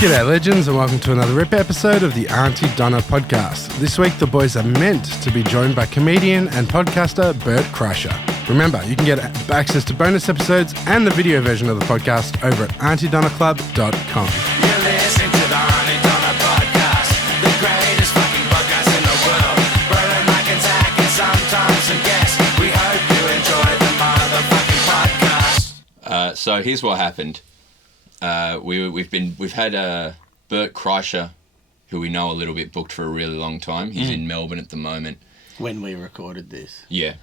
G'day legends and welcome to another Rip episode of the Aunty, Donna podcast. This week the boys are meant to be joined by comedian and podcaster Burp Kreischer. Remember, you can get access to bonus episodes and the video version of the podcast over at auntyDonnaClub.com. You're listening to the Aunty Donna podcast, the greatest fucking podcast in the world. Brother Mike and Zach and sometimes some guests. We hope you enjoy the motherfucking podcast. So here's what happened. We've had Burp Kreischer, who we know a little bit, booked for a really long time. He's in Melbourne at the moment. When we recorded this. Yeah.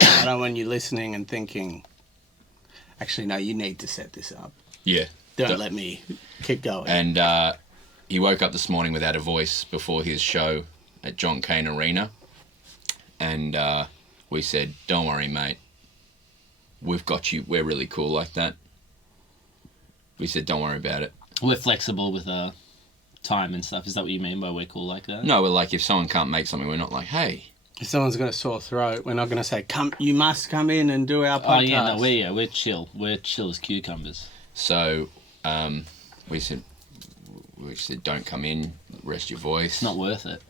I don't want you listening and thinking, actually, no, you need to set this up. Yeah. Don't let me keep going. And he woke up this morning without a voice before his show at John Cain Arena. And we said, don't worry, mate. We've got you. We're really cool like that. We said, don't worry about it. We're flexible with time and stuff. Is that what you mean by we're cool like that? No, we're like, if someone can't make something, we're not like, hey. If someone's got a sore throat, we're not going to say, "Come, you must come in and do our podcast." Oh yeah, no, we're chill. We're chill as cucumbers. So we said, don't come in, rest your voice. It's not worth it.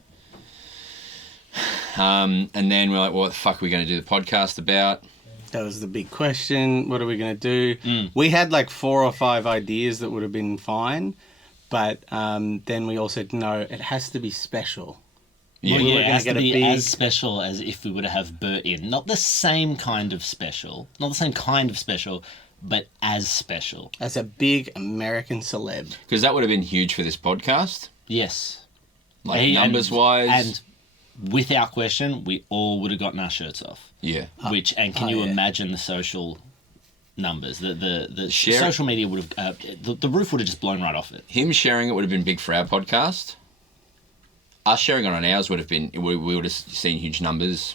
And then we're like, well, what the fuck are we going to do the podcast about? That was the big question. What are we going to do? We had like 4 or 5 ideas that would have been fine, but then we all said, no, it has to be special. Yeah, Well, we yeah, were it gonna has get to a be big- as special as if we were to have Bert in. Not the same kind of special. Not the same kind of special, but as special. As a big American celeb. because that would have been huge for this podcast, Yes. like Hey, numbers-wise. And without question, we all would have gotten our shirts off. Yeah. Can you yeah. imagine the social numbers? The Share- social media would have... the roof would have just blown right off it. Him sharing it would have been big for our podcast. Us sharing it on ours would have been, we would have seen huge numbers.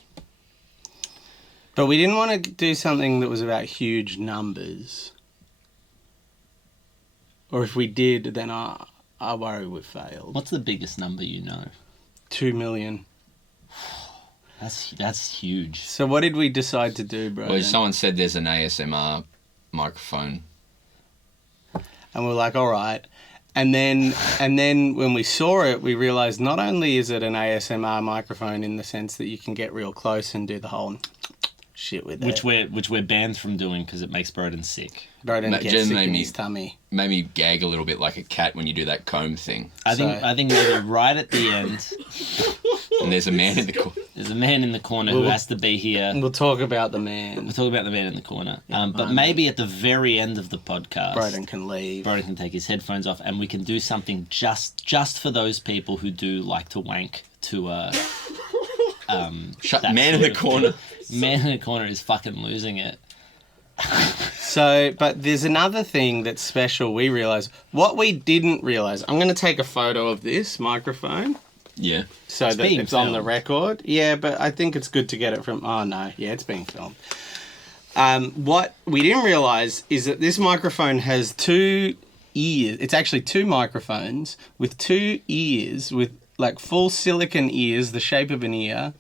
But we didn't want to do something that was about huge numbers. Or if we did, then I worry we failed. What's the biggest number you know? 2 million. That's huge. So what did we decide to do, bro? Well, someone said there's an ASMR microphone. And we're like, all right. And then when we saw it, we realized not only is it an ASMR microphone in the sense that you can get real close and do the whole shit with it. Which we're banned from doing because it makes Broden sick. Broden That gets just sick made in me- his tummy. Made me gag a little bit like a cat when you do that comb thing. I think maybe right at the end, And there's a man in the corner. there's a man in the corner who has to be here. We'll talk about the man. We'll talk about the man in the corner. But maybe at the very end of the podcast, Broden can leave. Broden can take his headphones off, and we can do something just for those people who do like to wank to Shut that man in sort the of- corner. Man in the corner is fucking losing it. So, but there's another thing that's special we realized. What we didn't realize, I'm going to take a photo of this microphone Yeah. so that being it's on the filmed. record. Yeah, but I think it's good to get it from, oh no, yeah, it's being filmed. What we didn't realize is that this microphone has 2 ears. It's actually 2 microphones with 2 ears with like full silicon ears, the shape of an ear,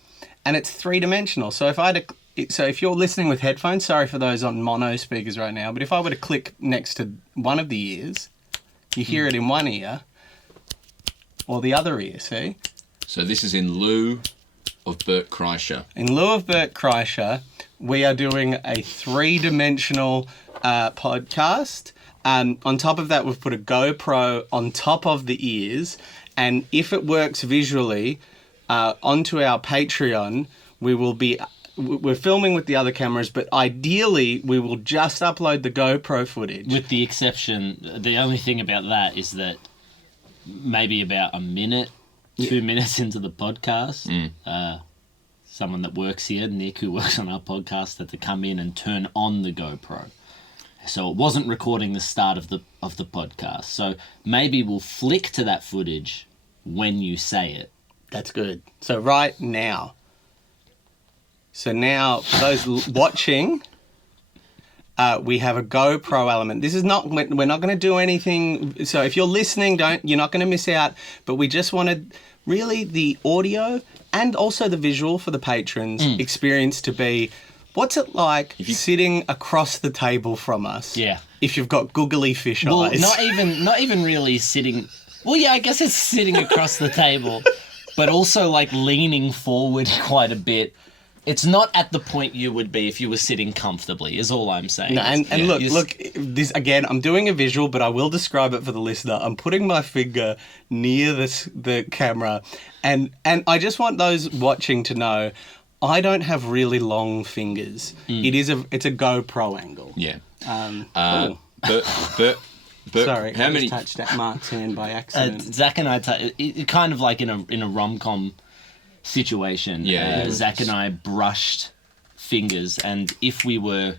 and it's 3-dimensional. So if you're listening with headphones, sorry for those on mono speakers right now, but if I were to click next to one of the ears, you hear it in one ear or the other ear, see? So this is in lieu of Burp Kreischer. In lieu of Burp Kreischer, we are doing a 3-dimensional podcast. On top of that, we've put a GoPro on top of the ears, and if it works visually, onto our Patreon, we're filming with the other cameras, but ideally we will just upload the GoPro footage. With the exception, the only thing about that is that maybe about a minute, 2 minutes into the podcast, someone that works here, Nick, who works on our podcast, had to come in and turn on the GoPro. So it wasn't recording the start of the podcast. So maybe we'll flick to that footage when you say it. That's good. So right now. So now, for those watching, we have a GoPro element. This is not, we're not going to do anything. So if you're listening, you're not going to miss out. But we just wanted really the audio and also the visual for the patrons experience to be What's it like you- sitting across the table from us? Yeah. If you've got googly fish Well, eyes. not even really sitting. Well, yeah, I guess it's sitting across the table, but also like leaning forward quite a bit. It's not at the point you would be if you were sitting comfortably, is all I'm saying. No, and look, this again, I'm doing a visual, but I will describe it for the listener. I'm putting my finger near the camera, and I just want those watching to know I don't have really long fingers. It's a GoPro angle. Yeah. Oh, But sorry, how I many? just touched Mark's hand by accident. Zach and I, it kind of like in a rom-com situation. Yeah. Zach and I brushed fingers, and if we were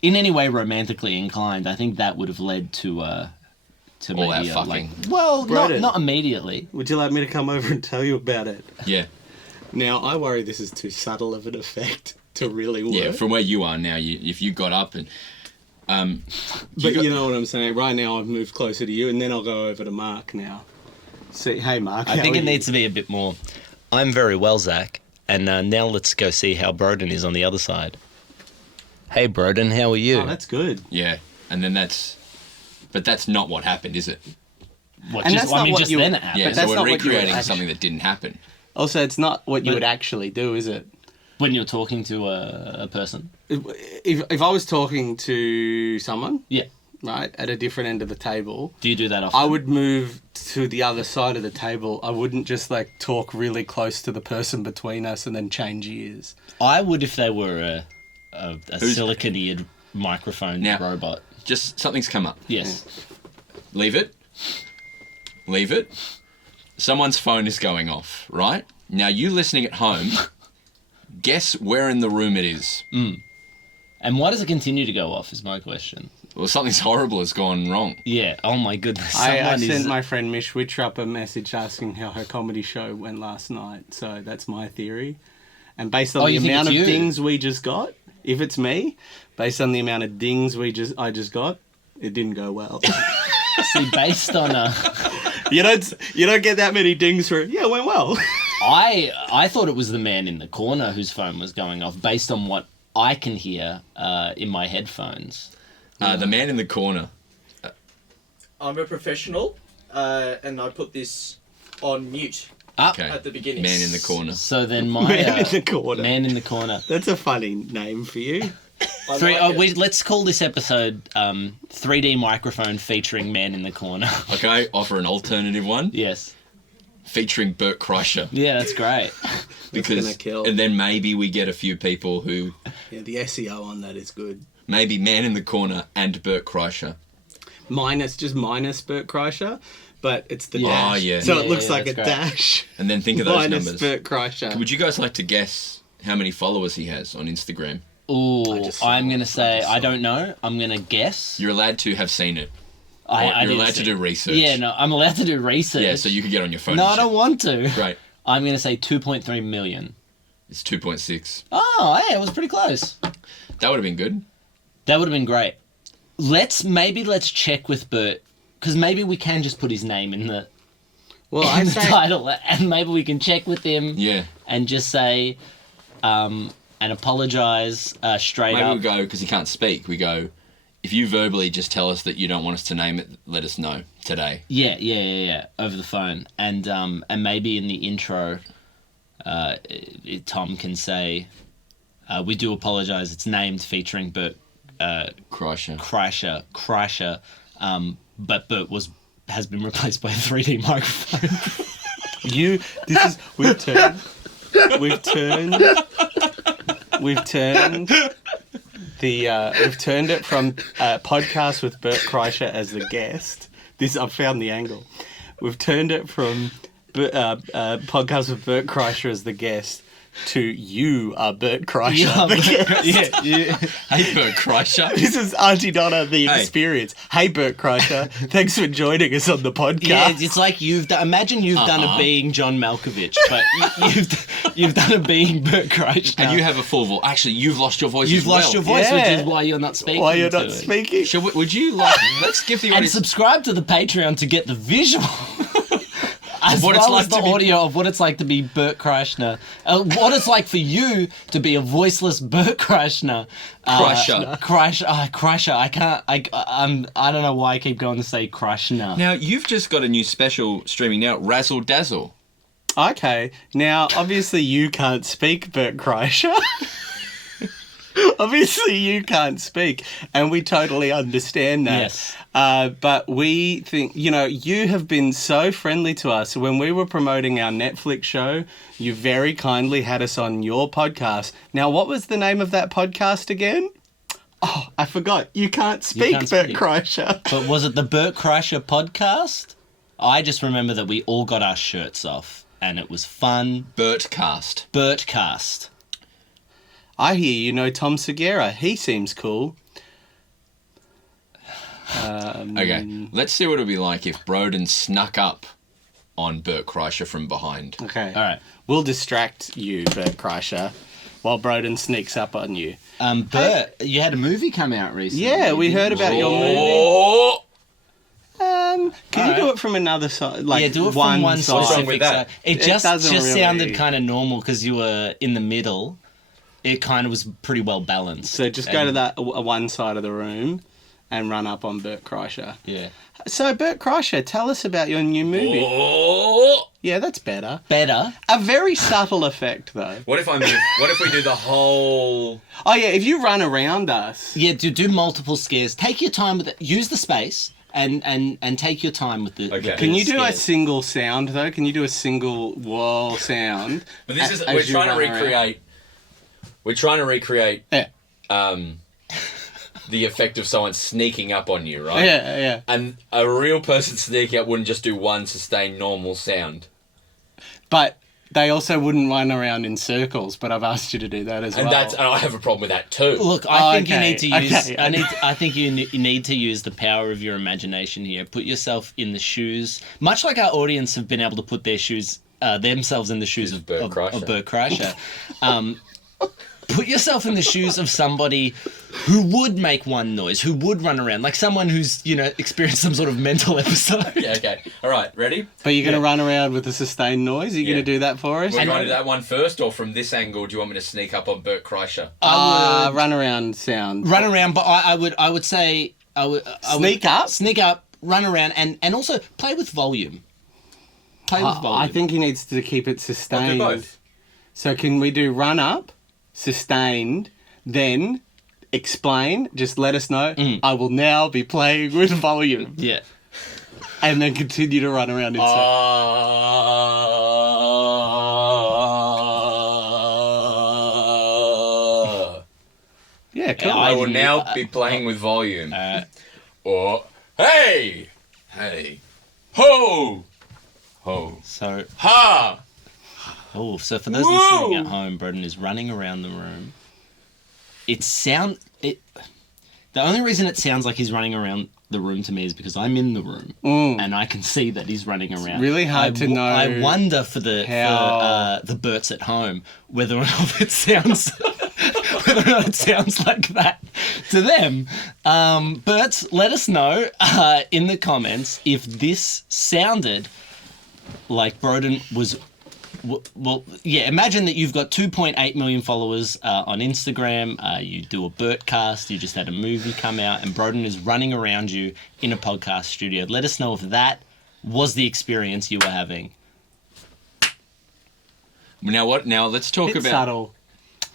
in any way romantically inclined, I think that would have led to All maybe that like, fucking. well, Broden. not immediately. Would you like me to come over and tell you about it? Yeah. Now, I worry this is too subtle of an effect to really work. Yeah. From where you are now, if you got up and. But you know what I'm saying? Right now, I've moved closer to you, and then I'll go over to Mark now. See, hey, Mark. I think it needs to be a bit more. I'm very well, Zach, and now let's go see how Broden is on the other side. Hey, Broden, how are you? Oh, that's good. Yeah, and then but that's not what happened, is it? What, And just, that's I not mean, what just you- then it happened. Yeah, But so that's we're not what you would recreating actually- something that didn't happen. Also, it's not what you But- would actually do, is it? When you're talking to a person. If I was talking to someone, Yeah. right, at a different end of the table, Do you do that often? I would move to the other side of the table. I wouldn't just like talk really close to the person between us and then change ears. I would if they were a Who's- silicon-eared microphone Now- robot. Just something's come up. Yes. Leave it. Leave it. Someone's phone is going off, right? Now, you listening at home, guess where in the room it is. And why does it continue to go off is my question. Well, something's horrible has gone wrong. Yeah. Oh, my goodness. I Someone sent is... my friend Mish Wittrup a message asking how her comedy show went last night. So that's my theory. And based on Oh, the you think amount of it's you? dings we just got, if it's me, based on the amount of dings I just got, it didn't go well. See, based on... you don't get that many dings for it. Yeah, it went well. I thought it was the man in the corner whose phone was going off based on what I can hear in my headphones. The man in the corner. I'm a professional, and I put this on mute Okay. at the beginning. Man in the corner. So then my... Man in the corner. Man in the corner. That's a funny name for you. I like it. Let's call this episode 3D microphone featuring Man in the Corner. Okay, offer an alternative one Yes. featuring Burp Kreischer. Yeah, that's great. Because, gonna kill. and then maybe we get a few people who, Yeah, the SEO on that is good. maybe Man in the Corner and Burp Kreischer. Minus Bert Kreischer, but it's the Yeah. dash. Oh, yeah. So Yeah, it looks yeah, like a that's great. dash. And then think of those Minus numbers. Bert Kreischer. Would you guys like to guess how many followers he has on Instagram? Ooh, just saw I'm it. going to say, I just saw I don't know. I'm going to guess. You're allowed to have seen it. I You're didn't allowed to see- do research. Yeah, no, I'm allowed to do research. Yeah, so you could get on your phone. No, and I don't check. want to. Great. I'm going to say 2.3 million. It's 2.6. Oh, hey, it was pretty close. That would have been good. That would have been great. Let's check with Bert, because maybe we can just put his name in the, Well, in I the say title, and maybe we can check with him Yeah. and just say, and apologise straight Maybe up. we go, because he can't speak, we go, if you verbally just tell us that you don't want us to name it, let us know today. Yeah, over the phone, and maybe in the intro, Tom can say, "We do apologise. It's named featuring Bert Kreischer. Kreischer, but Bert has been replaced by a 3D microphone." we've turned it from podcast with Bert Kreischer as the guest. I've found the angle. We've turned it from podcast with Bert Kreischer as the guest to you are Bert Kreischer. Yeah. Hey, Bert Kreischer. This is Aunty Donna, the Hey. experience. Hey, Bert Kreischer. Thanks for joining us on the podcast. Yeah, it's like imagine you've done a being John Malkovich, but you've done a being Bert Kreischer. And you have a full voice. Actually, you've lost your voice You've as well. lost your voice, Yeah. which is why you're not speaking. Why you're to not it. speaking? Would you like... Let's give the And audience... subscribe to the Patreon to get the visual. As what well it's like as the to be- audio of what it's like to be Bert Kreischer. What it's like for you to be a voiceless Bert Kreischer. Kreischer. I can't. I don't know why I keep going to say Kreischer. Now, you've just got a new special streaming now, Razzle Dazzle. Okay, now obviously you can't speak, Bert Kreischer. Obviously you can't speak, and we totally understand that. Yes. But we think, you have been so friendly to us. When we were promoting our Netflix show, you very kindly had us on your podcast. Now, what was the name of that podcast again? Oh, I forgot. You can't speak, Bert speak. Kreischer. But was it the Bert Kreischer podcast? I just remember that we all got our shirts off, and it was fun. Bertcast. Bertcast. I hear you know Tom Segura. He seems cool. Okay, let's see what it would be like if Broden snuck up on Bert Kreischer from behind. Okay. All right. We'll distract you, Bert Kreischer, while Broden sneaks up on you. Bert, you had a movie come out recently. Yeah, we heard about your movie. Oh! Can you do it from another side? Like Yeah, do it from one side. wrong specific with that? side. It It just doesn't really- sounded kind of normal because you were in the middle. It kind of was pretty well balanced. So just go to And- that one side of the room and run up on Bert Kreischer. Yeah. So, Bert Kreischer, tell us about your new movie. Oh! Yeah, that's better. Better. A very subtle effect, though. What if I move? What if we do the whole? Oh, yeah, if you run around us. Yeah, do multiple scares. Take your time with it. Use the space and take your time with the. Okay. Can you do a scares. single sound, though? Can you do a single whoa sound? But this is as we're you trying to run around? recreate. We're trying to recreate Yeah. the effect of someone sneaking up on you, right? Yeah. And a real person sneaking up wouldn't just do one sustained normal sound. But they also wouldn't run around in circles, but I've asked you to do that as And well. and I have a problem with that too. Look, I think you Okay, need to use. okay. I think you need to use the power of your imagination here. Put yourself in the shoes, much like our audience have been able to put their shoes, themselves in the shoes of Bert of Kreischer. Bert Kreischer. Put yourself in the shoes of somebody who would make one noise, who would run around, like someone who's experienced some sort of mental episode. Yeah, okay. All right, ready? But you're going to run around with a sustained noise? Are you Yeah. going to do that for us? We're going to do that one first, or from this angle, do you want me to sneak up on Bert Kreischer? Run around sound. Run around, but I would say Sneak up? sneak up, run around, and also play with volume. Play with volume. I think he needs to keep it I'll sustained. do both. So can we do run up, sustained, then explain? Just let us know. I will now be playing with volume. Yeah. And then continue to run around in circles. Yeah, cool. Yeah, I will now be playing with volume. Or, hey! Hey. Ho! Ho. So, Ha! so for those Whoa! listening at home, Broden is running around the room. The only reason it sounds like he's running around the room to me is because I'm in the room and I can see that he's running around. Really hard to know I wonder for the how- the Berts at home whether or not it sounds like that to them. Berts, let us know in the comments if this sounded like Broden was. Well, yeah, imagine that you've got 2.8 million followers on Instagram. You do a Bertcast, you just had a movie come out, and Broden is running around you in a podcast studio. Let us know if that was the experience you were having. Now what? Now let's talk It's about... subtle.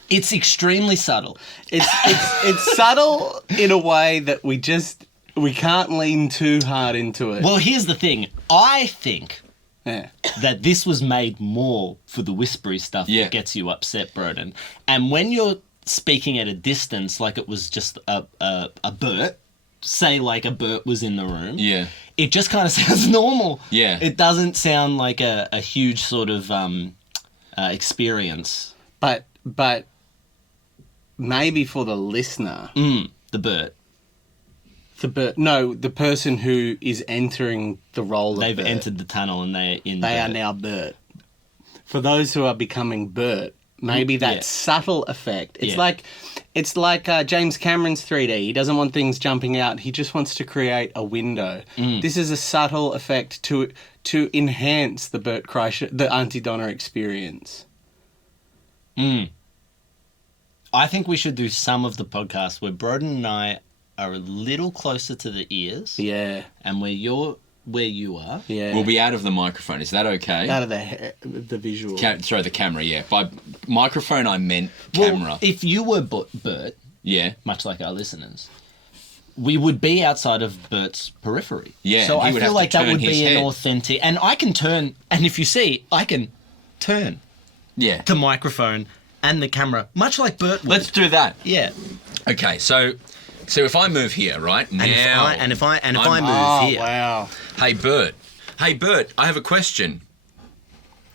It's extremely subtle. It's subtle in a way that we can't lean too hard into it. Well, here's the thing. I think Yeah. that this was made more for the whispery stuff Yeah. that gets you upset, Broden. And when you're speaking at a distance, like it was just a Bert, say like a Bert was in the room, Yeah. it just kind of sounds normal. Yeah. It doesn't sound like a huge sort of experience. But maybe for the listener, The Bert. the person who is entering the role They've of Bert, entered the tunnel and they're in they are Bert. now Bert. For those who are becoming Bert, Maybe that Yeah. subtle effect. It's Yeah. like James Cameron's 3D. He doesn't want things jumping out. He just wants to create a window. This is a subtle effect to enhance the Burt Kreischer, the Aunty Donna experience. I think we should do some of the podcast where Broden and I are a little closer to the ears, Yeah, and where you are. yeah. We'll be out of the microphone. Is that okay? out of the visual. Sorry, the camera, yeah. By microphone, I meant camera. Well, if you were Bert, Yeah. much like our listeners, we would be outside of Bert's periphery. Yeah, So he I would feel have like to that turn would his be an head. authentic. And I can turn, and if you see, I can turn Yeah. the microphone and the camera, much like Bert would. Let's do that. Yeah. Okay, so if I move here, right? And now. if I move Oh, here. wow. Hey, Bert, I have a question.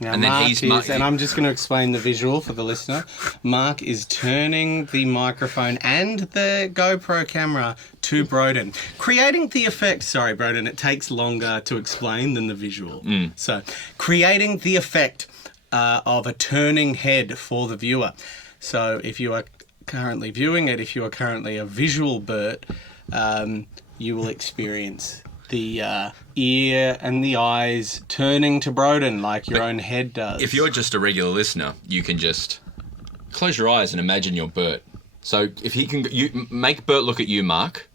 Now, And then Mark he's is, and I'm just going to explain the visual for the listener. Mark is turning the microphone and the GoPro camera to Broden, creating the effect. Sorry, Broden, it takes longer to explain than the visual. So, creating the effect of a turning head for the viewer. So, if you are currently viewing it, if you are currently a visual Bert, you will experience the ear and the eyes turning to Broden like your own head does. If you're just a regular listener, you can just close your eyes and imagine you're Bert. So if he can, you make Bert look at you, Mark.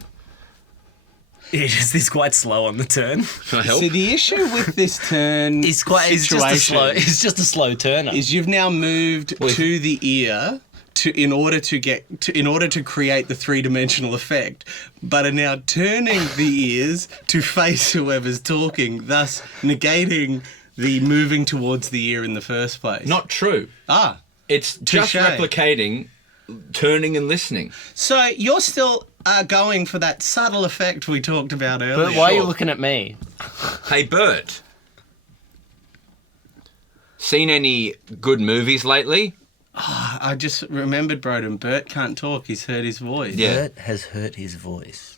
Is this quite slow on the turn? Can I help? So the issue with this turn It's just a slow turner. is you've now moved to the ear in order to create the three-dimensional effect, but are now turning the ears to face whoever's talking, thus negating the moving towards the ear in the first place. Not true. It's just Touche. replicating turning and listening. So you're still going for that subtle effect we talked about earlier. But why are you Sure. looking at me? Hey, Bert. Seen any good movies lately? I just remembered, Broden, Bert can't talk. He's heard his voice. Yeah. Bert has hurt his voice.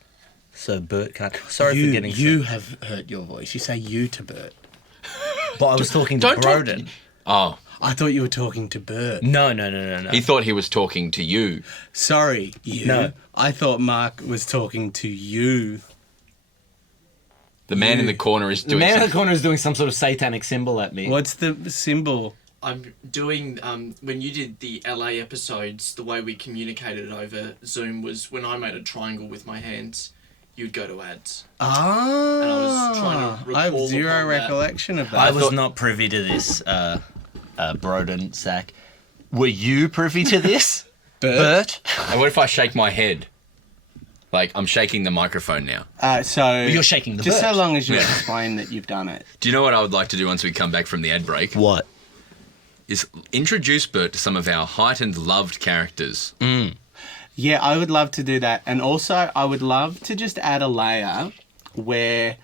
So Bert can't... Sorry You, for getting... you have heard your voice. You say you to Bert. But I was talking to Don't talk- Broden. Oh, I thought you were talking to Bert. No. he thought he was talking to you. Sorry, you. No. I thought Mark was talking to you. The man in the corner is The doing man in the something. corner is doing some sort of satanic symbol at me. What's the symbol? I'm doing when you did the LA episodes, the way we communicated over Zoom was when I made a triangle with my hands, you'd go to ads. Ah, And I was trying to I have recall zero upon that. recollection of that. I was not privy to this, Broden, Zach. Were you privy to this? Bert. And what if I shake my head? Like, I'm shaking the microphone now. So You're shaking the just Bert. so long as you explain that you've done it. Do you know what I would like to do once we come back from the ad break? What? Is introduce Bert to some of our heightened loved characters. Yeah, I would love to do that, and also I would love to just add a layer where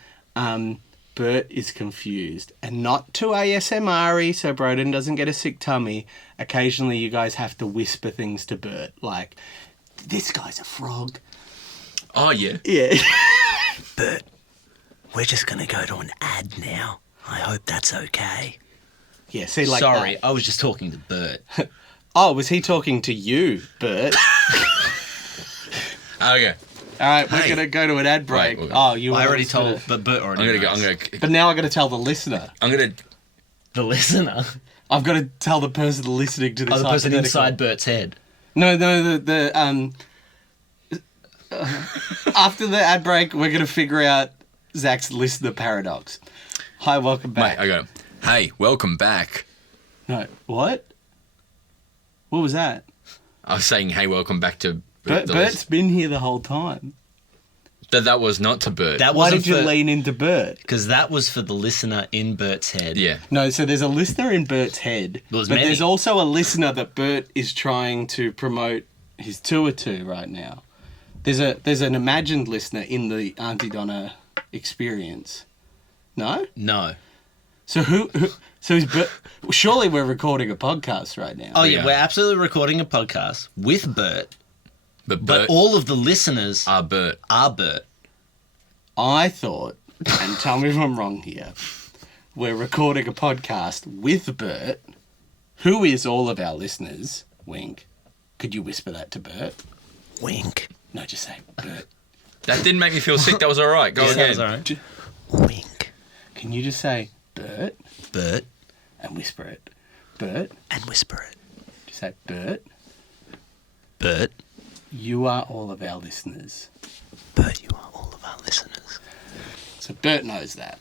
Bert is confused, and not too ASMR-y, so Broden doesn't get a sick tummy. Occasionally, you guys have to whisper things to Bert, like, "This guy's a frog." Oh, yeah. Yeah. Bert, we're just going to go to an ad now. I hope that's okay. Yeah. See, like. Sorry, that. I was just talking to Bert. Oh, was he talking to you, Bert? Okay. All right, we're Hey. gonna go to an ad break. Right, Oh, you I already almost told, gonna- but Bert already I'm gonna knows. go. But now I got to tell the listener. I'm gonna. The listener? I've got to tell the person listening to this. Oh, the person hypothetical. inside Bert's head. No, after the ad break, we're gonna figure out Zach's listener paradox. Hi, welcome back. Mate, I go. Hey, welcome back. No, what? What was that? I was saying, hey, welcome back to Bert. Bert's been here the whole time. That was not to Bert. That Why wasn't did you for... lean into Bert? Because that was for the listener in Bert's head. Yeah. No, so there's a listener in Bert's head, There's but many. there's also a listener that Bert is trying to promote his tour to right now. There's an imagined listener in the Aunty Donna experience. No? No. So so is Bert, surely we're recording a podcast right now. Oh, yeah, Yeah. we're absolutely recording a podcast with Bert, But but Bert all of the listeners are Bert. are Bert. I thought, and tell me if I'm wrong here, we're recording a podcast with Bert, Who is all of our listeners? Wink. Could you whisper that to Bert? Wink. No, just say Bert. That didn't make me feel sick. That was all right. Go Yeah, again. that was all right. Wink. Can you just say Bert Bert. and whisper it? Bert. And whisper it. Just say Bert. Bert. You are all of our listeners. Bert, you are all of our listeners. So Bert knows that.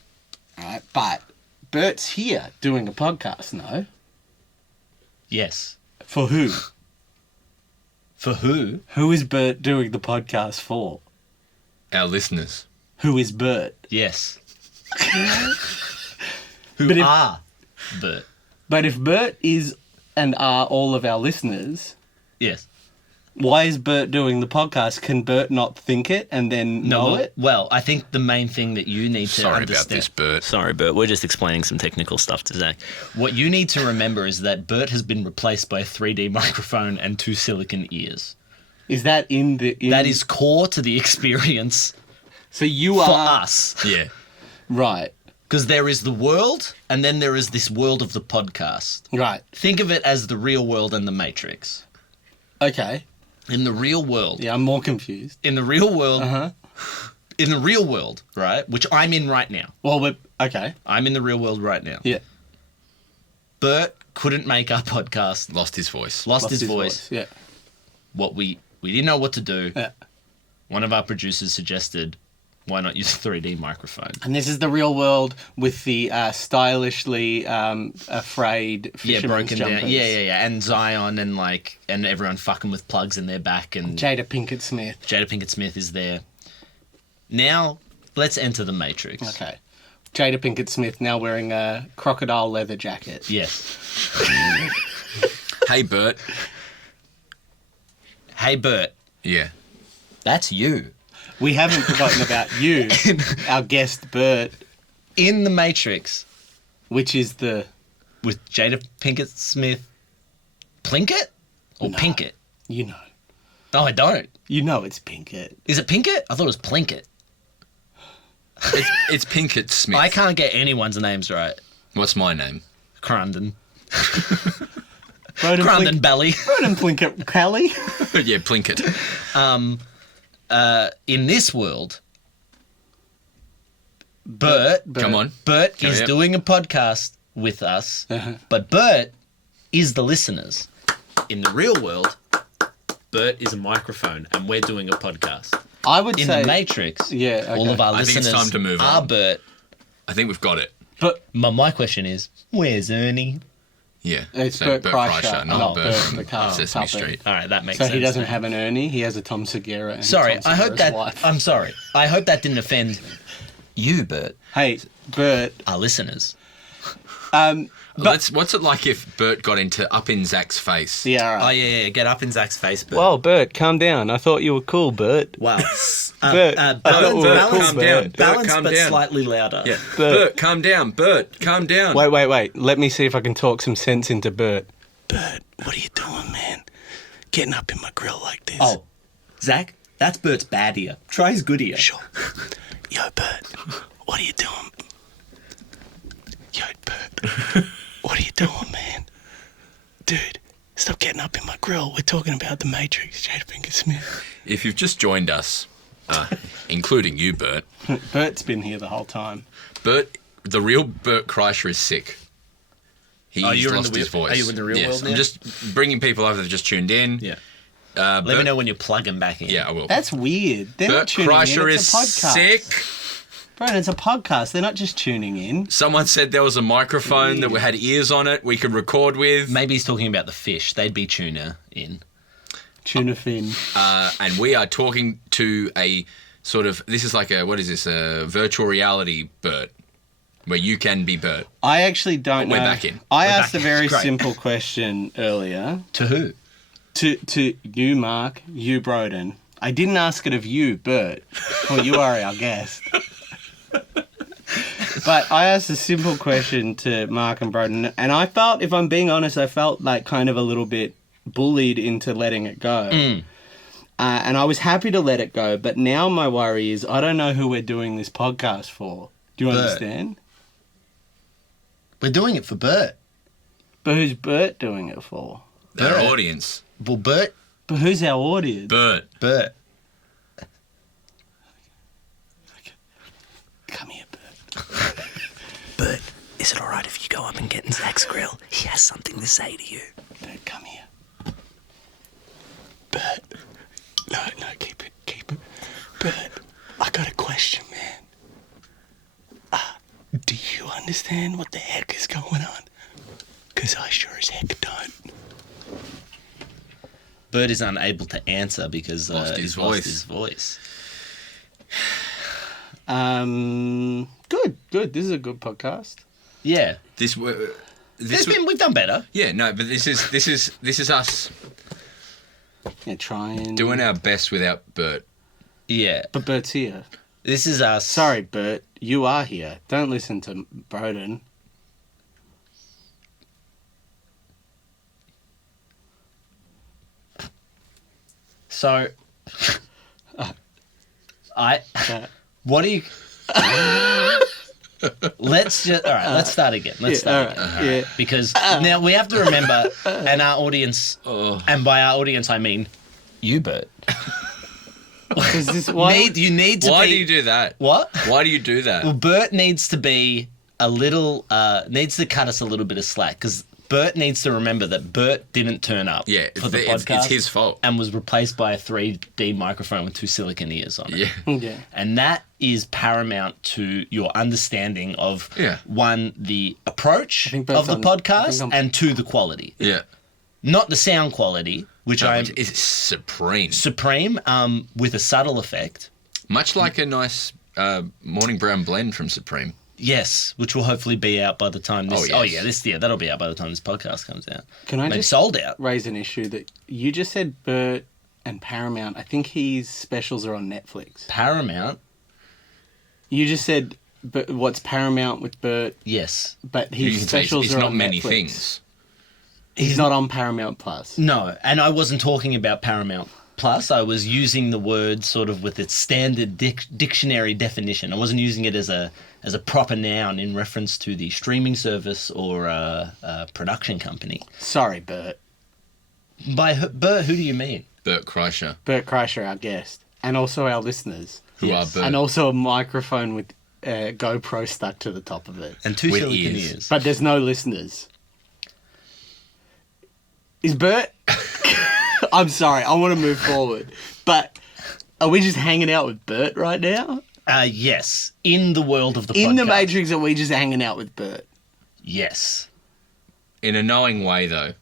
All right. But Bert's here doing a podcast, no? Yes. For who? For who? Who is Bert doing the podcast for? Our listeners. Who is Bert? Yes. But if- are Bert? But if Bert is and are all of our listeners, Yes. why is Bert doing the podcast? Can Bert not think it and then know it? Well, I think the main thing that you need to Sorry understand... about this, Bert. Sorry, Bert. We're just explaining some technical stuff to Zach. What you need to remember is that Bert has been replaced by a 3D microphone and 2 silicon ears. Is that in the... That is core to the experience So you for are... us. Yeah. Right. Because there is the world, and then there is this world of the podcast. Right. Think of it as the real world and the Matrix. Okay. In the real world, Yeah, I'm more confused. in the real world, Uh-huh. in the real world, right, which I'm in right now. Well, but... Okay. I'm in the real world right now. Yeah. Bert couldn't make our podcast, Lost his voice. lost his voice. Yeah. What we didn't know what to do. Yeah. One of our producers suggested, why not use a 3D microphone? And this is the real world with the stylishly afraid Yeah, fisherman's broken jumpers. down. Yeah. And Zion and everyone fucking with plugs in their back, and Jada Pinkett Smith. Jada Pinkett Smith is there. Now, let's enter the Matrix. Okay. Jada Pinkett Smith now wearing a crocodile leather jacket. Yes. Hey, Bert. Hey, Bert, Yeah. that's you. We haven't forgotten about you, our guest Bert, In the Matrix which is the... with Jada Pinkett Smith. Plinkett? Or No. Pinkett? You know. No, I don't. You know it's Pinkett. Is it Pinkett? I thought it was Plinkett. It's Pinkett Smith. I can't get anyone's names right. What's my name? Crandon. Roden Crandon Belly. Roden Plinkett Kelly. Yeah, Plinkett. In this world, Bert Come on. Bert Oh, is yep. doing a podcast with us, Uh-huh. but Bert is the listeners. In the real world, Bert is a microphone, and we're doing a podcast. I would In say... the Matrix, Yeah, okay. all of our I think listeners it's time to move are on. Bert. I think we've got it. But My question is, where's Ernie? Yeah. it's So Bert Kreischer, not Bert from the car Sesame puppet. Street. All right, that makes So sense. he doesn't then. have an Ernie, he has a Tom Segura. And Sorry, Tom I hope Segura's that. wife. I'm sorry. I hope that didn't offend you, Bert, Hey, Bert, our listeners. What's it like if Bert got up in Zach's face? yeah, all Oh right. yeah, get up in Zach's face, Bert. Well, Bert, calm down. I thought you were cool, Bert. Wow. Bert, I thought we were balance, calm down. Bert, balance calm but down. slightly louder. Yeah. Bert. Bert, calm down. Bert, calm down. Wait. Let me see if I can talk some sense into Bert. Bert, what are you doing, man? Getting up in my grill like this. Oh, Zach, that's Bert's bad ear. Try his good ear. Sure. Yo, Bert, what are you doing? Yo, Bert, what are you doing, man? Dude, stop getting up in my grill. We're talking about the Matrix, Jada Pinkett Smith. If you've just joined us, including you, Bert, Bert's been here the whole time. Bert, the real Bert Kreischer is sick. He's you're in lost the his real- voice. are you in the real yes, world now? I'm just bringing people over that have just tuned in. Yeah. Bert, Let me know when you plug him back in. Yeah, I will. That's weird. They're not Bert tuning Kreischer in. is It's a podcast. sick. Bro, it's a podcast. They're not just tuning in. Someone said there was a microphone that had ears on it we could record with. Maybe he's talking about the fish. They'd be tuna in. Tuna fin. And we are talking to a sort of, this is like a virtual reality Bert, where you can be Bert. I actually don't know. We're back in. I We're asked back a in. very Great. simple question earlier. To who? To you, Mark, you, Broden. I didn't ask it of you, Bert. Well, you are our guest. But I asked a simple question to Mark and Broden, and I felt, if I'm being honest, I felt like kind of a little bit bullied into letting it go. And I was happy to let it go, but now my worry is I don't know who we're doing this podcast for. Do you Bert. understand? We're doing it for Bert. But who's Bert doing it for? Their Bert. audience. Well, Bert. But who's our audience? Bert. Come here, Bert. Bert, is it alright if you go up and get in Zach's grill? He has something to say to you. Bert, come here. Bert. No, keep it. Bert, I got a question, man. Do you understand what the heck is going on? Because I sure as heck don't. Bert is unable to answer because Lost his he's lost voice. his voice. Good. This is a good podcast. Yeah. We've We've done better. Yeah, no, but this is us Yeah, trying. doing our best without Bert. Yeah. But Bert's here. This is us. Sorry, Bert. You are here. Don't listen to Broden. So, what do you? Let's start again. Yeah. Because now we have to remember, and our audience, and by our audience I mean you, Bert. Is this why? You need to Why be. do you do that? What? Why do you do that? Well, Bert needs to be a little. Needs to cut us a little bit of slack because Bert needs to remember that Bert didn't turn up. Yeah, for the it's podcast his fault. and was replaced by a 3D microphone with 2 silicon ears on it. Yeah. Yeah. And that is paramount to your understanding of, one, the approach think of Bert's the on- podcast, I think I'm- and two, the quality. Yeah. Not the sound quality, which I'm It's supreme. supreme, with a subtle effect. Much like a nice morning brown blend from Supreme. Yes, which will hopefully be out by the time this. Oh, yes. That'll be out by the time this podcast comes out. Can I Maybe just sold out? raise an issue that you just said Bert and Paramount? I think his specials are on Netflix. Paramount, You just said, but what's Paramount with Bert? yes. But You his can say specials it's are not on many Netflix. things. He's not on Paramount Plus. No, and I wasn't talking about Paramount Plus. I was using the word sort of with its standard dictionary definition. I wasn't using it as a proper noun in reference to the streaming service or a production company. Sorry, Bert. By Bert, who do you mean? Bert Kreischer, Bert Kreischer, our guest, and also our listeners, who Yes. are Bert. and also a microphone with GoPro stuck to the top of it. And 2 With silicon ears. ears. But there's no listeners. Is Bert? I'm sorry, I want to move forward, but are we just hanging out with Bert right now? Yes, in the world of the podcast. In the Matrix, are we just hanging out with Bert? Yes. In a knowing way, though,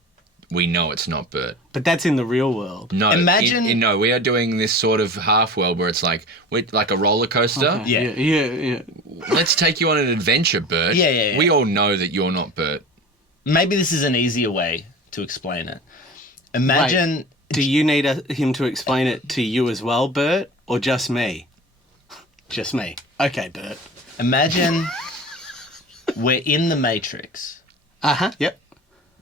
we know it's not Bert. But that's in the real world. No, Imagine- no, we are doing this sort of half world where it's like a roller coaster. Okay. Yeah. Yeah. Let's take you on an adventure, Bert. Yeah. We all know that you're not Bert. Maybe this is an easier way to explain it. Imagine... Do you need him to explain it to you as well, Bert, or just me? Just me. Okay, Bert. Imagine we're in the Matrix, Yep.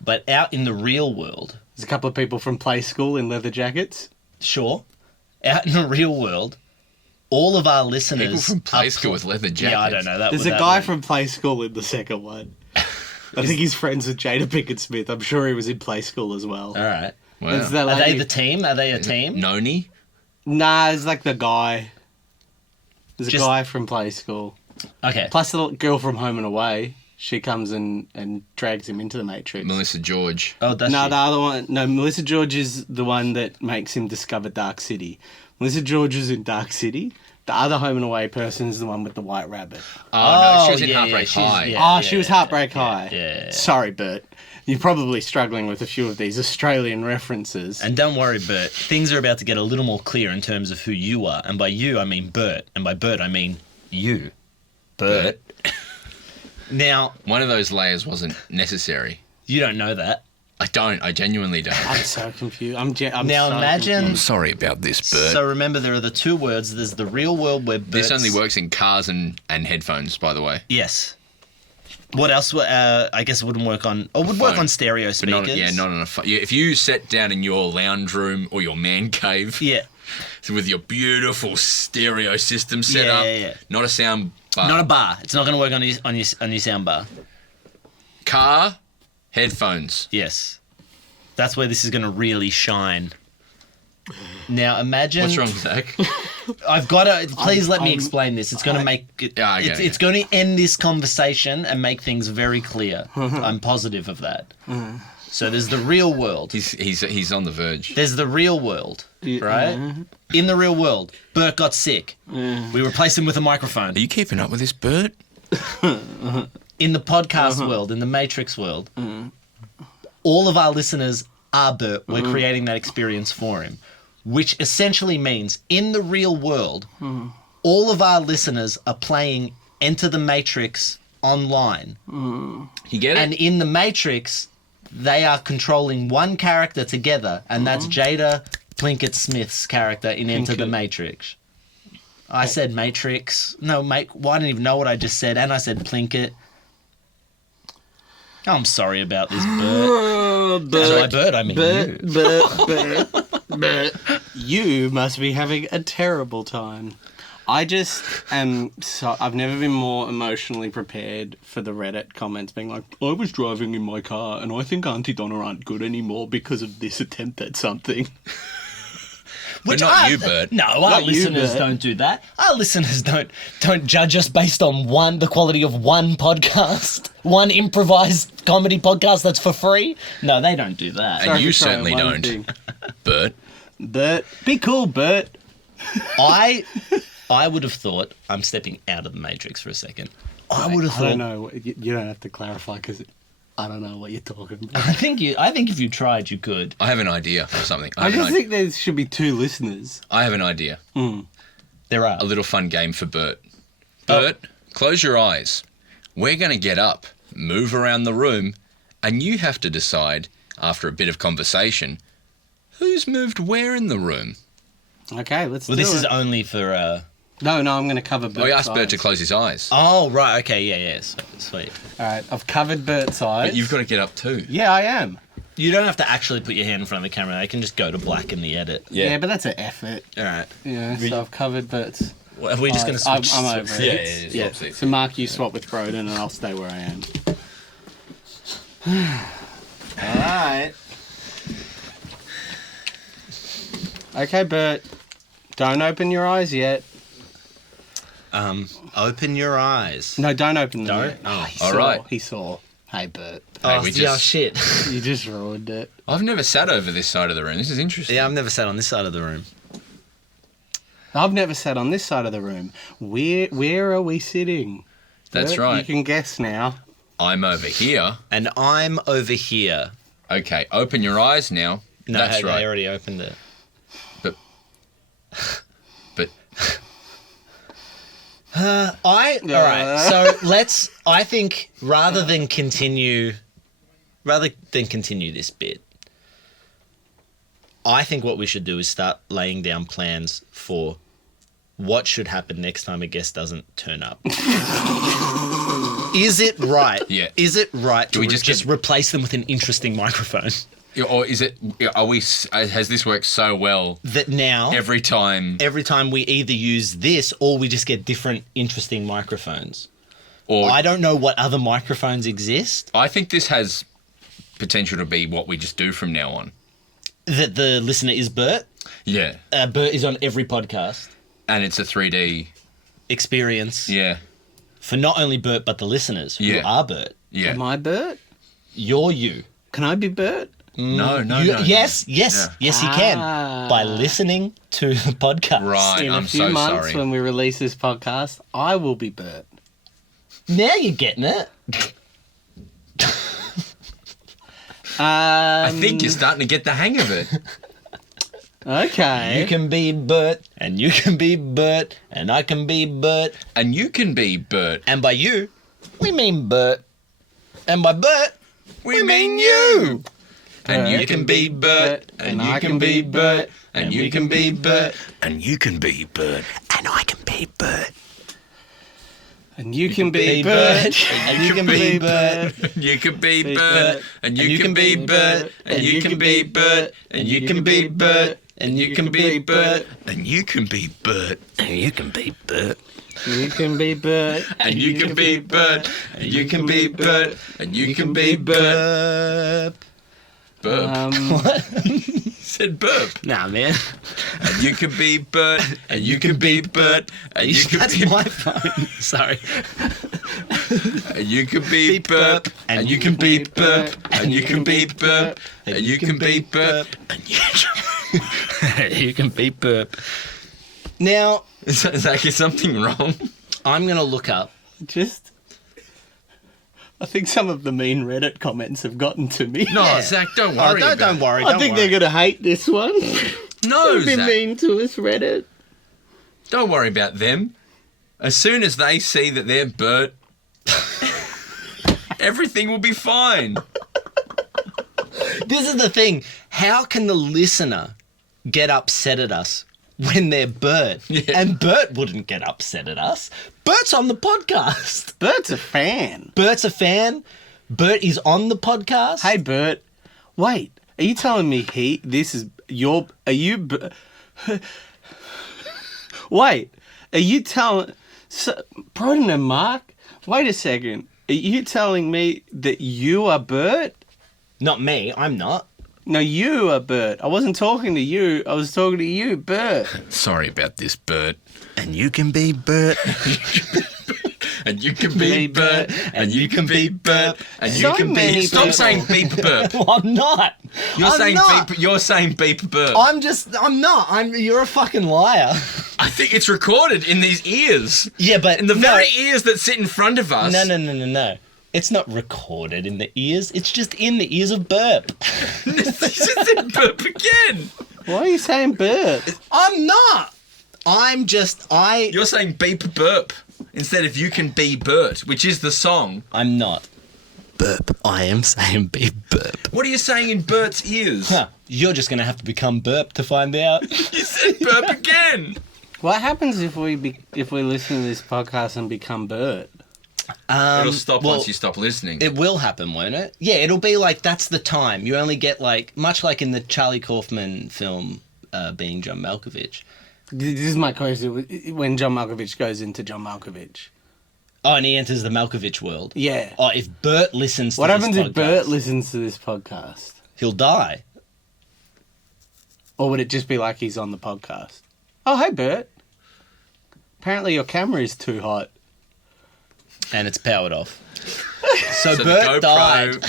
but out in the real world, There's a couple of people from play school in leather jackets. sure, out in the real world, all of our listeners... People from play are school with leather jackets. Yeah, I don't know. There's a guy from play school in the second one. I think he's friends with Jada Pinkett Smith. I'm sure he was in play school as well. All right. Wow. There's that Are they lady- the team? Are they a team? Noni? Nah, it's like the guy. There's a Just- guy from play school. Okay. Plus the girl from Home and Away. She comes and drags him into the Matrix. Melissa George. Oh, that's No, the other one. No, Melissa George is the one that makes him discover Dark City. Melissa George is in Dark City. The other Home and Away person is the one with the white rabbit. Oh, no, she was in yeah, Heartbreak she's- High. yeah. She was Heartbreak High. yeah. Sorry, Bert. You're probably struggling with a few of these Australian references. And don't worry, Bert. Things are about to get a little more clear in terms of who you are. And by you, I mean Bert. And by Bert, I mean you. Bert. Now, One of those layers wasn't necessary. you don't know that. I don't. I genuinely don't. I'm so confused. I'm Now so imagine- confused. Sorry about this, Bert. So remember, there are the two words. There's the real world where Bert's... This only works in cars and headphones, by the way. Yes. What else? I guess it wouldn't work on... Or would work Phone. on stereo But speakers. not on a phone. Yeah, if you sat down in your lounge room or your man cave Yeah. with your beautiful stereo system set Yeah, up, yeah. not a sound bar. Not a bar. It's not going to work on your sound bar. Car, Headphones. Yes. That's where this is going to really shine. Now imagine. What's wrong, Zach? I've got to. Please let me explain this. It's going to make it. Yeah, okay, it's going to end this conversation and make things very clear. I'm positive of that. So there's the real world. He's on the verge. There's the real world, right? In the real world, Bert got sick. We replaced him with a microphone. Are you keeping up with this, Bert? In the podcast world, in the Matrix world, all of our listeners are Bert. We're creating that experience for him, which essentially means in the real world, all of our listeners are playing Enter the Matrix online. You get it? And in the Matrix, they are controlling one character together, and that's Jada Plinkett Smith's character in Enter the Matrix. I said Matrix. No, mate, well, I didn't even know what I just said, and I said Plinkett. I'm sorry about this, Bert. By Bert, I mean you. Bert. You must be having a terrible time. I just am so... I've never been more emotionally prepared for the Reddit comments being like, I was driving in my car and I think Aunty Donna aren't good anymore because of this attempt at something. But not you, Bert. No, our listeners don't do that. Our listeners don't judge us based on the quality of one podcast, one improvised comedy podcast that's for free. No, they don't do that. And you certainly don't. Bert. Bert, be cool, Bert. I would have thought, I'm stepping out of the Matrix for a second. I would have thought. I don't know. You don't have to clarify because I don't know what you're talking about. I think if you tried, you could. I have an idea for something. I just think there should be two listeners. I have an idea. There are. A little fun game for Bert. Bert, close your eyes. We're going to get up, move around the room, and you have to decide, after a bit of conversation, who's moved where in the room. Okay, let's do it. Well, this is only for... No, I'm going to cover Bert's eyes. We asked Bert to close his eyes. Oh, right, okay, yeah, sweet. All right, I've covered Bert's eyes. But you've got to get up too. Yeah, I am. You don't have to actually put your hand in front of the camera. They can just go to black in the edit. Yeah, but that's an effort. All right. Yeah, so I've covered Bert's Well, are we just going to switch? I'm over Yeah, it. yeah, swap seats. So Mark, you swap with Broden and I'll stay where I am. All right. Okay, Bert. Don't open your eyes yet. Open your eyes. No, don't open them Don't? yet. Oh, He all saw. right. He saw. Hey, Bert. Hey, we just- shit. You just ruined it. I've never sat over this side of the room. This is interesting. Yeah, I've never sat on this side of the room. I've never sat on this side of the room. Where are we sitting? That's Bert, right. You can guess now. I'm over here. And I'm over here. Okay, open your eyes now. No, That's they right. already opened it. But All right. So I think rather than continue this bit, I think what we should do is start laying down plans for what should happen next time a guest doesn't turn up. Is it right? Yeah. Is it right to we just just replace them with an interesting microphone? or is it? Has this worked so well That now every time? every time we either use this or we just get different interesting microphones. Or I don't know what other microphones exist. I think this has potential to be what we just do from now on. That the listener is Bert. Yeah, Bert is on every podcast. and it's a 3D. Experience Yeah, for not only Bert but the listeners Yeah. who are Bert. yeah. Am I Bert? You're you. Can I be Bert? No. Yes, you can. Ah. By listening to the podcast. Right, In a I'm few so months sorry. when we release this podcast, I will be Bert. Now you're getting it. I think you're starting to get the hang of it. Okay. You can be Bert, and you can be Bert, and I can be Bert. And you can be Bert. And by you, we mean Bert. And by Bert, We mean you. And Bert. you can be Bert. And you can be Bert. And you can be Bert. And you can be Bert. And I can be Bert. And you can be Bert. And you can be Bert. You can be Bert. And you can be Bert. And you can be Bert. And you can be Bert. And you can be Bert. And you can be Bert. And you can be Bert. You can be Bert. And you can be Bert. And you can be Bert. And you can be Bert. Burp. What? Said burp. Nah, man. And you can be Bert. And you can be Bert. And you can That's be my phone. Sorry. And you can be Burp. And you can be Burp. And you can be Burp. And you can be Burp. And you can be Burp. Now, Is there something wrong? I'm going to look up. I think some of the mean Reddit comments have gotten to me. No, Yeah. Zach, don't Oh, worry. don't worry. I think they're going to hate this one. No, They've been Zach. mean to us, Reddit. Don't worry about them. As soon as they see that they're Bert, everything will be fine. This is the thing. How can the listener get upset at us when they're Bert? Yeah. And Bert wouldn't get upset at us. Bert's on the podcast. Bert's a fan. Bert's a fan. Bert is on the podcast. Hey, Bert. Wait, are you telling me Wait, are you telling... Broden and Mark, wait a second. Are you telling me that you are Bert? Not me. I'm not. No, you are Bert. I wasn't talking to you. I was talking to you, Bert. Sorry about this, Bert. And you can be Bert. And you can be Bert. And you can be Bert. And you So can many be... Stop people. saying beep Burp. I'm not. You're I'm saying not. beep. You're saying beep Burp. I'm not. You're a fucking liar. I think it's recorded in these ears. Yeah, but In the no. very ears that sit in front of us. No. It's not recorded in the ears. It's just in the ears of Burp. This is in Burp again. Why are you saying Bert? I'm not. You're saying beep Burp instead of you can be Bert, which is the song. I'm not. Burp. I am saying be Burp. What are you saying in Bert's ears? Huh. You're just going to have to become Burp to find out. You said Burp again. What happens if we listen to this podcast and become Bert? It'll stop once you stop listening. It will happen, won't it? Yeah, it'll be like that's the time. You only get much like in the Charlie Kaufman film, Being John Malkovich. This is my question. When John Malkovich goes into John Malkovich. Oh, and he enters the Malkovich world. Yeah. Oh, if Bert listens to What this happens podcast, if Bert listens to this podcast? he'll die. Or would it just be like he's on the podcast? Oh, hey, Bert. Apparently your camera is too hot. And it's powered off. So the Bert died.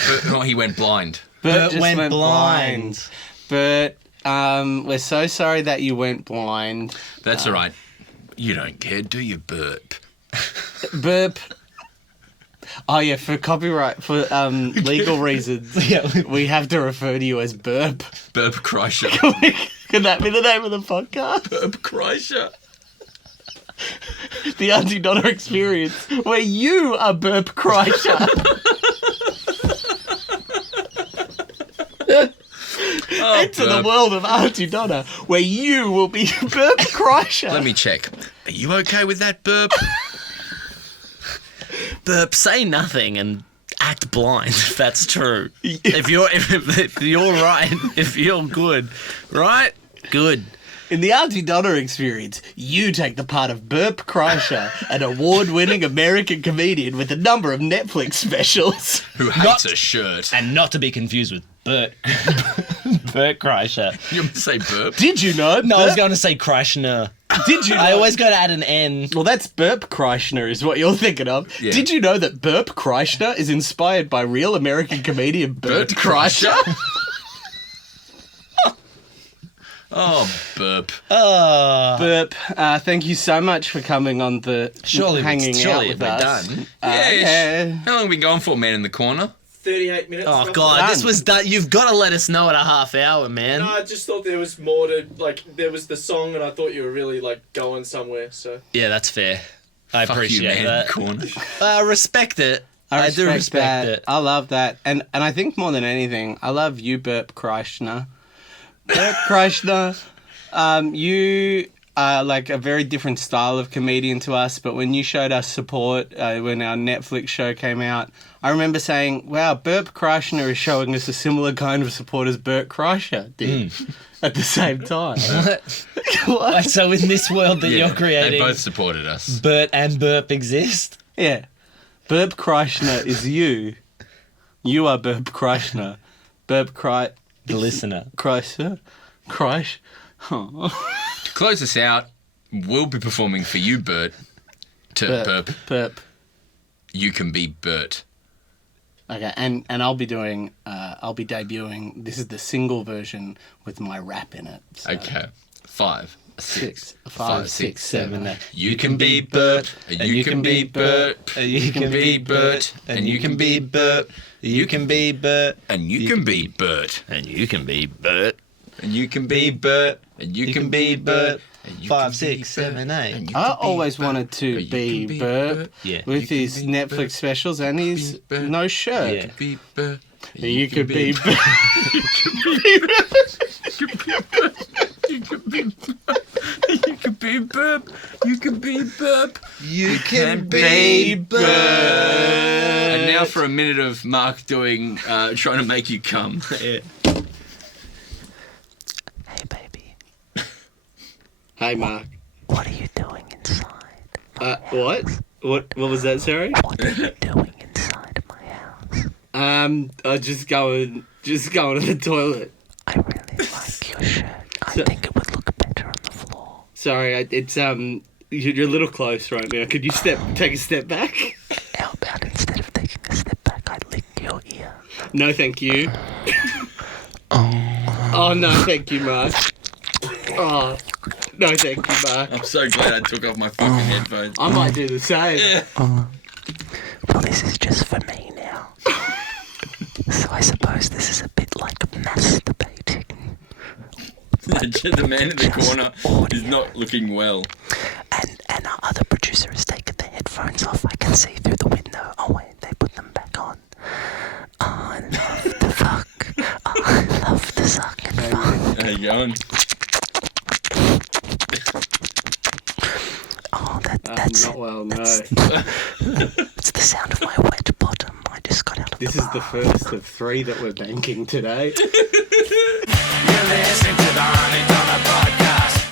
He went blind. Bert just went blind. Bert, we're so sorry that you went blind. That's all right. You don't care, do you, Burp? Burp. Oh, yeah, for copyright, for legal reasons, Yeah. we have to refer to you as Burp. Burp Kreischer. Could that be the name of the podcast? Burp Kreischer. The Aunty Donna Experience, where you are Burp Kreischer. Oh, Enter the Burp. world of Aunty Donna, where you will be Burp Kreischer. Let me check. Are you okay with that, Burp? Burp, say nothing and act blind if that's true. If you're right, if you're good, right? Good. In the Aunty Donna Experience, you take the part of Burp Kreischer, an award-winning American comedian with a number of Netflix specials. Who hates a shirt? And not to be confused with Bert. Bert Kreischer. You want to say Burp? Did you know? No, I was going to say Kreischer. Did you know? I always got to add an N. Well, that's Burp Kreischer is what you're thinking of. Yeah. Did you know that Burp Kreischer is inspired by real American comedian Bert Kreischer? Oh, Burp. Burp, thank you so much for coming on the hanging out with we're us. done. Yeah. How long have we been going for, man in the corner? 38 minutes. Oh roughly. God, Done. this was done. You've got to let us know at a half hour, man. No, I just thought there was more to, there was the song and I thought you were really, going somewhere, so. Yeah, that's fair. I Fuck appreciate you, man that. in the corner. I respect it. I do respect that. it. I love that. And I think more than anything, I love you, Burp Kreischer. Burp Kreischer, you are like a very different style of comedian to us, but when you showed us support when our Netflix show came out, I remember saying, wow, Burp Kreischer is showing us a similar kind of support as Bert Kreischer did. at the same time. What? So in this world that you're They creating, both supported us. Bert and Burp exist? Yeah. Burp Kreischer is you. You are Burp Kreischer. Burp The listener. Kreischer? Kreisch? Oh. To close us out, we'll be performing for you, Bert. Burp. Burp. You can be Bert. Okay, and I'll be debuting, this is the single version with my rap in it. So. Okay. 5, 6, 5, 6, 7, 8. You can be Bert, and you can be Bert, and you can be Bert, and you can be Bert, You can be Bert. and you can be Bert, And you can be Bert. and you can be Bert, and you can be Bert, and you 5, can be 6, 7, Bert, 8. and you I can be always Bert, wanted to and you be can Burp Yeah. with You can his be Netflix Burp. specials and his Be Burp. no shirt. Yeah. Be Bert, and You could be Burp. You can be Burp. You can be Burp. You can be Burp. You can be And now for a minute of Mark doing, trying to make you come. Yeah. Hey, baby, Hey, Mark. what are you doing inside? What? What was that, sorry? What are you doing inside my house? I just going to the toilet. I really like your shirt. I think it would look better on the floor. Sorry, it's you're a little close right now. Could you take a step back? How about instead of taking a step back, I lick your ear? No, thank you. Oh no, thank you, Mark. Oh, no, thank you, Mark. I'm so glad I took off my fucking headphones. I might do the same. Well, this is just for me now. So I suppose this is a bit like masturbating. The man in the corner is not looking well. And our other producer has taken the headphones off. I can see through the window. Oh wait, they put them back on. Oh, I love to fuck. Oh, I love to suck and fuck. How you going? Oh, that's Not it. well, no. It's the sound of my wet bottom. I just got out of This the is bar. the first of 3 that we're banking today. You're listening to the Aunty Donna podcast.